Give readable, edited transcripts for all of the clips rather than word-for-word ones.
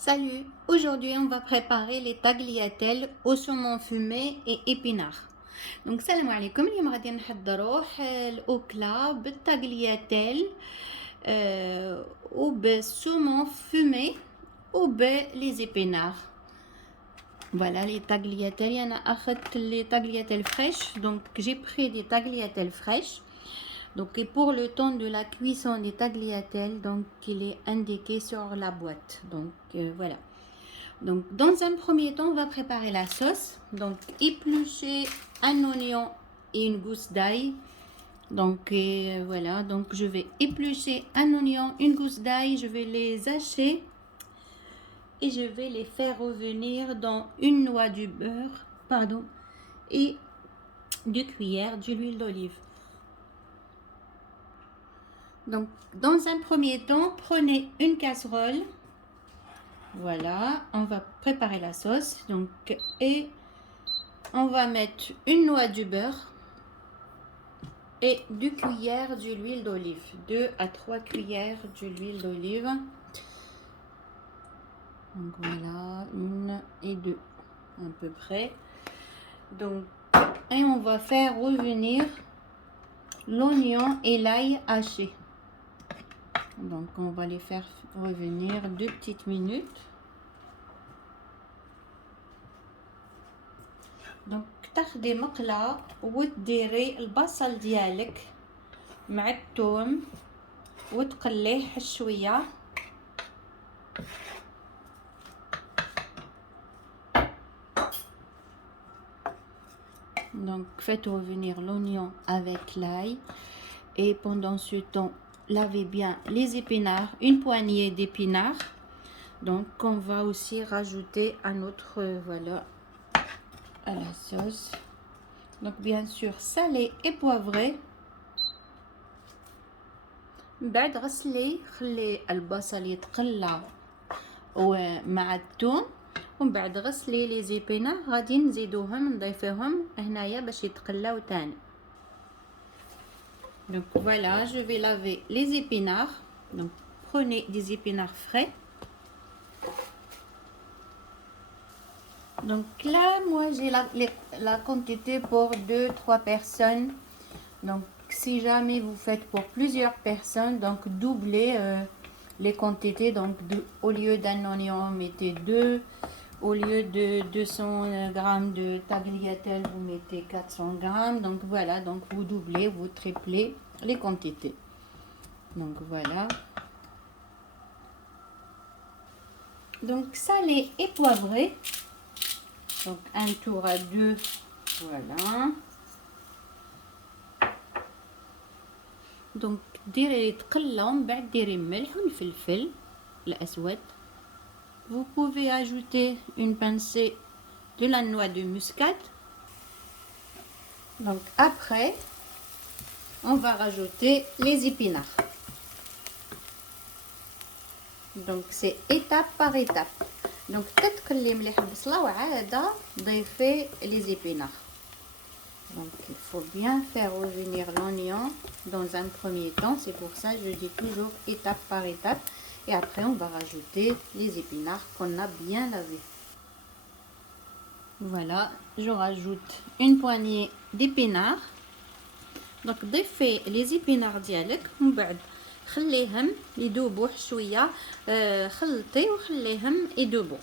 Salut, aujourd'hui on va préparer les tagliatelles au saumon fumé et épinards. Donc salam alaikum, اليوم غادي نحضروا الأكلة بالتاgliatelles وبالsaumon fumé وباللي épinards. Voilà les tagliatelles, أنا أخذت les tagliatelles fraîches, donc j'ai pris des tagliatelles fraîches. Donc et pour le temps de la cuisson des tagliatelles, donc il est indiqué sur la boîte. Donc voilà. Donc, dans un premier temps, on va préparer la sauce. Donc, éplucher un oignon et une gousse d'ail. Donc, voilà. Donc, je vais éplucher un oignon, une gousse d'ail. Je vais les hacher et je vais les faire revenir dans une noix du beurre, pardon, et 2 cuillères d'huile d'olive. Donc, dans un premier temps, prenez une casserole. Voilà, on va préparer la sauce. Donc, et on va mettre une noix du beurre et 2 cuillères de l'huile d'olive. 2 à 3 cuillères de l'huile d'olive. Donc voilà, une et deux à peu près. Donc, et on va faire revenir l'oignon et l'ail haché. Donc on va les faire revenir 2 petites minutes. دونك تاخدي مقله وتديري البصل ديالك مع الثوم وتقليه شويه. Donc faites revenir l'oignon avec l'ail et pendant ce temps lavez bien les épinards, une poignée d'épinards. Donc on va aussi rajouter à notre voilà à la sauce. Donc bien sûr salé et poivré. بعد غسلي خلي البصل يتقلى ومع الثوم ومن بعد غسلي لي زيبينار غادي نزيدوهم نضيفوهم هنايا باش يتقلاو تاني. Donc voilà, je vais laver les épinards. Donc prenez des épinards frais. Donc là, moi j'ai la quantité pour 2-3 personnes. Donc si jamais vous faites pour plusieurs personnes, donc doublez les quantités. Donc au lieu d'un oignon, mettez 2. Au lieu de 200 grammes de tagliatelle, vous mettez 400 grammes. Donc voilà, donc vous doublez, vous triplez les quantités. Donc voilà. Donc salé et poivré. Donc un tour à 2. Voilà. Donc ديري تقلة من بعد ديري الملح والفلفل الأسود. Vous pouvez ajouter une pincée de la noix de muscade. Donc après, on va rajouter les épinards. Donc c'est étape par étape. Donc تتقلي مليح البصلة وعادة ضيفي les épinards. Donc il faut bien faire revenir l'oignon dans un premier temps. C'est pour ça que je dis toujours étape par étape. Et après on va rajouter les épinards qu'on a bien lavés. Voilà, je rajoute une poignée d'épinards. Donc ضيفي les épinards ديالك ومن بعد خليهم يذوبوا شويه. خلطي وخليهم يذوبوا.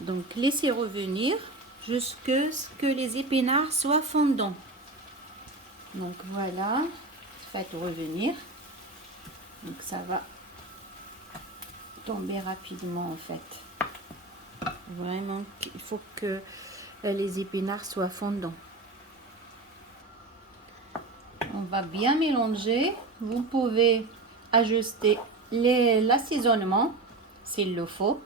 Donc laissez revenir jusqu'à ce que les épinards soient fondants. Donc voilà, faites revenir. Donc ça va tomber rapidement en fait. Vraiment, il faut que les épinards soient fondants. On va bien mélanger. Vous pouvez ajuster l'assaisonnement s'il le faut.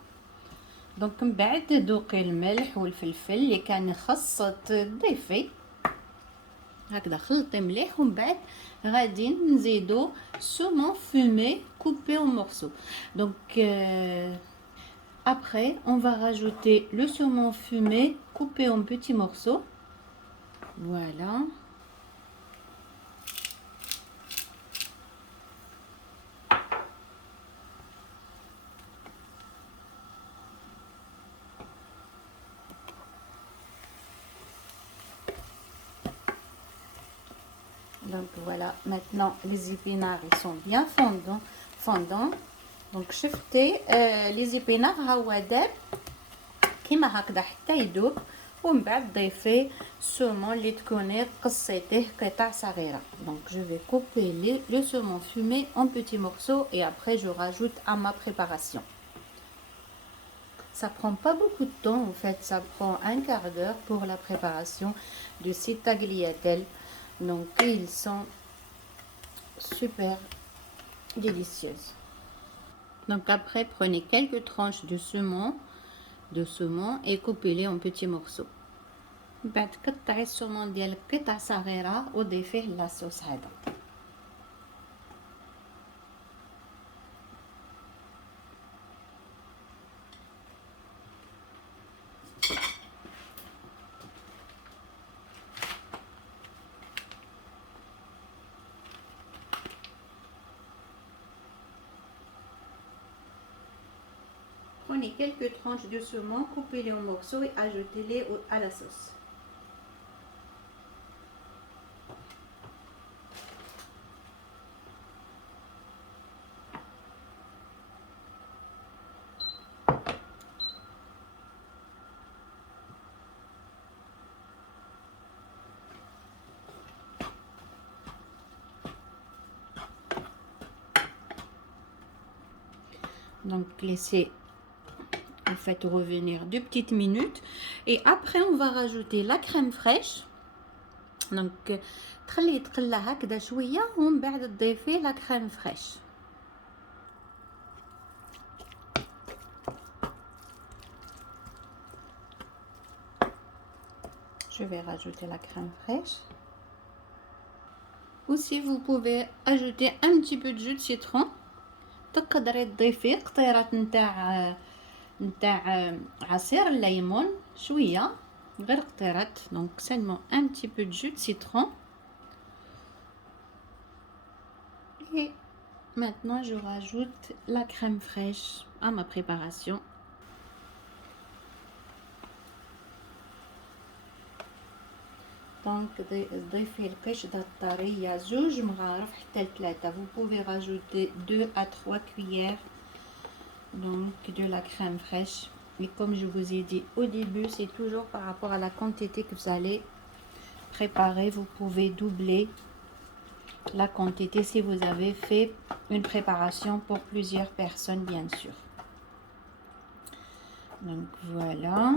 دونك من بعد ذوقي الملح والفلفل اللي كان خاص تضيفي هكذا خلطي مليح ومن بعد غادي نزيدو saumon fumé coupé en morceaux. Donc après on va rajouter le saumon fumé coupé en petits morceaux. Voilà. Donc voilà, maintenant les épinards ils sont bien fondants. Donc شفتي les épinards هو داب كيما هكذا حتى يذوب، ومن بعد ضيفي السومون اللي تكوني قصيتيه قطع صغيره. Donc je vais couper le saumon fumé en petits morceaux et après je rajoute à ma préparation. Ça prend pas beaucoup de temps en fait, ça prend un quart d'heure pour la préparation de ces tagliatelles. Donc ils sont super délicieuses. Donc après prenez quelques tranches de saumon et coupez-les en petits morceaux. بعد قطعي السومون ديالك قطع صغيرة وضيفيه لاصوص هذا. Prenez quelques tranches de saumon, coupez-les en morceaux et ajoutez-les à la sauce. Donc laissez en fait revenir 2 petites minutes et après on va rajouter la crème fraîche. Donc تخليه يتقلى هكذا شويه ومن بعد تضيفي la crème fraîche. Je vais rajouter la crème fraîche. Aussi vous pouvez ajouter un petit peu de jus de citron. تقدري تضيفي قطيرات نتاع عصير الليمون شويه غير قطيرات. Donc seulement un petit peu de jus de citron. Et maintenant je rajoute la crème fraîche à ma préparation. Donc ضيفي القشطة الطرية 2 مغارف حتى 3. Vous pouvez rajouter 2 à 3 cuillères donc de la crème fraîche. Et comme je vous ai dit au début, c'est toujours par rapport à la quantité que vous allez préparer. Vous pouvez doubler la quantité si vous avez fait une préparation pour plusieurs personnes, bien sûr. Donc voilà.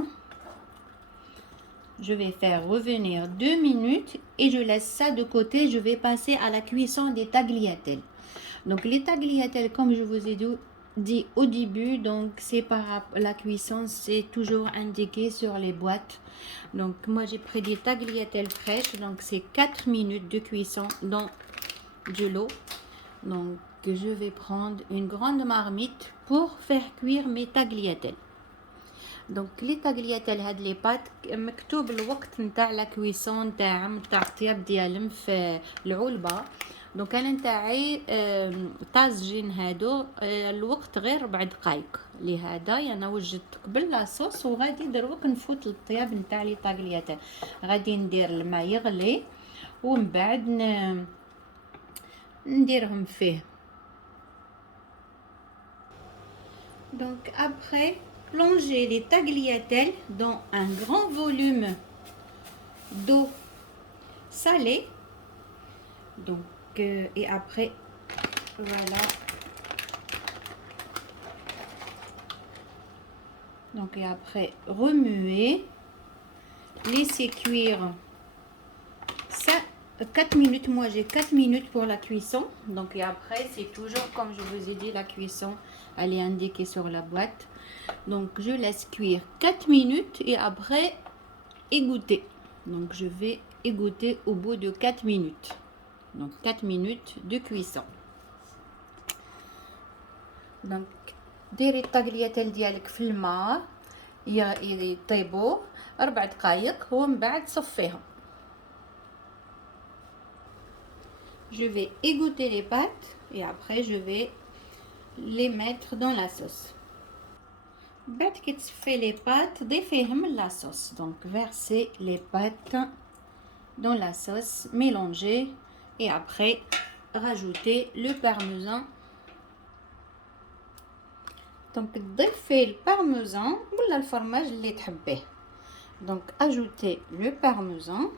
Je vais faire revenir 2 minutes et je laisse ça de côté. Je vais passer à la cuisson des tagliatelles. Donc les tagliatelles, comme je vous ai dit au début, donc c'est par la cuisson, c'est toujours indiqué sur les boîtes. Donc moi j'ai pris des tagliatelles fraîches, donc c'est 4 minutes de cuisson dans de l'eau. Donc je vais prendre une grande marmite pour faire cuire mes tagliatelles. Donc les tagliatelles هاد لي بات مكتوب الوقت نتاع لا كويسون نتاعهم نتاع الطياب ديالهم في العلبه. دونك انا نتاعي طازجين هادو الوقت غير 4 دقائق. لهذا انا وجدت قبل لاصوص وغادي دروك نفوت للطياب نتاع لي طاغلياتين. غادي ندير الماء يغلي ومن بعد نديرهم فيه. Donc après plongez les tagliatelles dans un grand volume d'eau salée. Donc et après voilà. Donc et après remuer, laisser cuire ça 4 minutes. Moi j'ai 4 minutes pour la cuisson. Donc et après c'est toujours comme je vous ai dit, la cuisson elle est indiquée sur la boîte. Donc je laisse cuire 4 minutes et après égoutter. Donc je vais égoutter au bout de 4 minutes. Donc 4 minutes de cuisson. Donc ديري الطاغلياتيل ديالك في الماء يطيبوا 4 دقائق ومن بعد صفيهم. Je vais égoutter les pâtes et après je vais les mettre dans la sauce. بعد كي تصفي les pâtes ضيفيهم la sauce. Donc versez les pâtes dans la sauce, mélangez et après rajouter le parmesan. Donc ضيفي le parmesan ولا الفرماج اللي تحبيه. Donc ajoutez le parmesan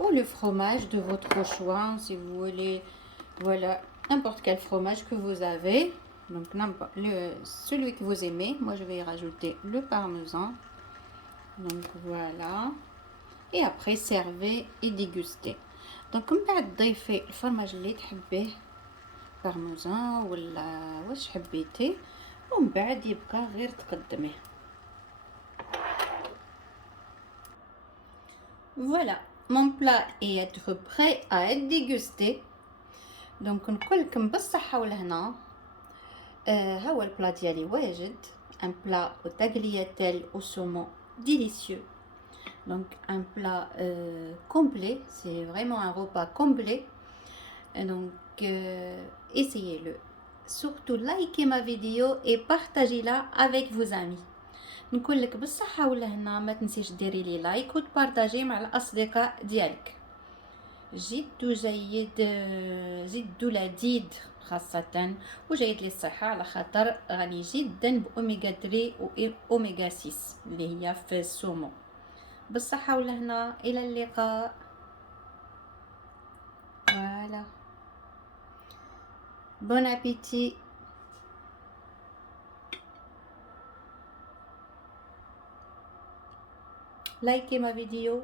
ou le fromage de votre choix si vous voulez, voilà, n'importe quel fromage que vous avez. Donc celui que vous aimez. Moi je vais y rajouter le parmesan. Donc voilà. Et après servez et dégustez. Donc من بعد ضيفي الفرماج اللي تحبيه parmesan ولا واش حبيتي ومن بعد يبقى غير تقدميه. Voilà, mon plat est être prêt à être dégusté. Donc نقول لكم بالصحة والهنا. ها هو البلا ديالي واجد. Un plat au tagliatelle au saumon délicieux. Donc un plat complet, c'est vraiment un repas complet. Et donc essayez-le. Surtout likez ma vidéo et partagez-la avec vos amis. نقول لك بالصحة والهنا، ما تنسيش ديري لي لايك وتبارطاجي مع الأصدقاء ديالك. جد جيد، جد لذيذ خاصة، وجيد للصحة على خاطر غني جدا بأوميغا 3 وأوميغا 6 اللي هي في السومو. بالصحة والهنا، إلى اللقاء. Voilà. Bon appétit. Likez ma vidéo.